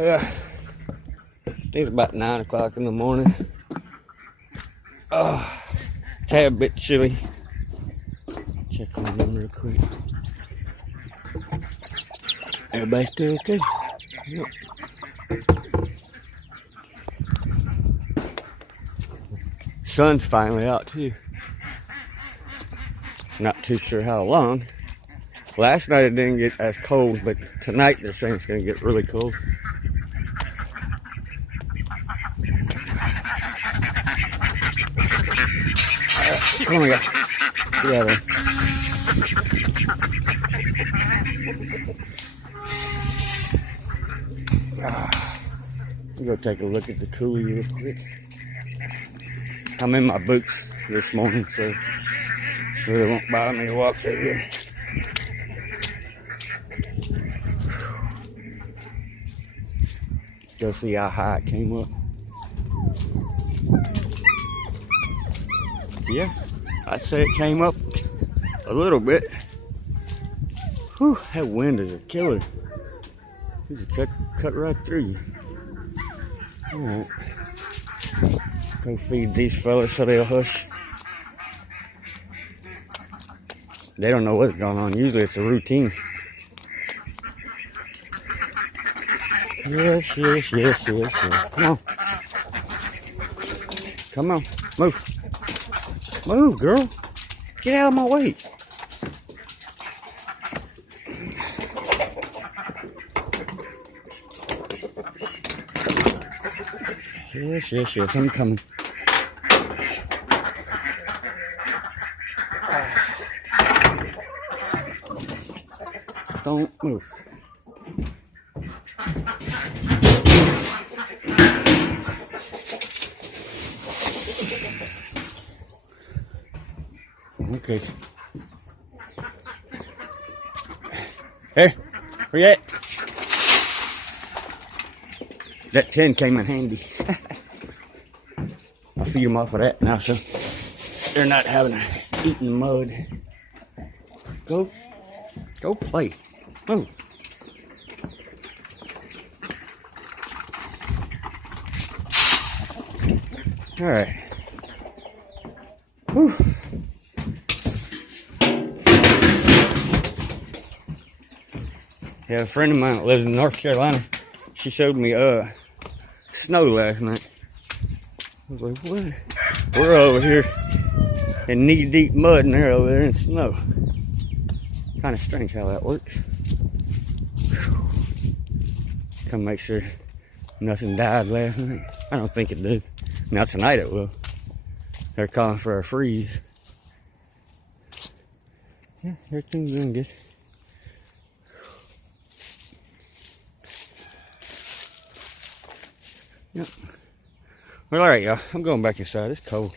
It's about 9 o'clock in the morning. Tad bit chilly. Check on them real quick. Everybody still okay? Yep. Sun's finally out too. Not too sure how long. Last night it didn't get as cold, but tonight they're saying it's going to get really cold. Come on, guys. Get out of there. I'm going to take a look at the coulee real quick. I'm in my boots this morning, so it really won't bother me to walk through here. Go see how high it came up. Yeah, I'd say it came up a little bit. Whew, that wind is a killer. It's cut right through you. Alright. Go feed these fellas so they'll hush. They don't know what's going on. Usually it's a routine. Yes. Come on. Come on. Move. Move, girl. Get out of my way. Yes. I'm coming. Don't move. Okay. Hey, where you at? That 10 came in handy. I'll feed them off of that now, so they're not having to eat in the mud. Go play. Move. All right. Whew. Yeah, a friend of mine that lives in North Carolina, she showed me snow last night. I was like, what? We're over here in knee-deep mud and they're over there in snow. Kind of strange how that works. Whew. Come make sure nothing died last night. I don't think it did. Now tonight it will. They're calling for a freeze. Yeah, everything's doing good. Yep. Well, alright, y'all. I'm going back inside. It's cold.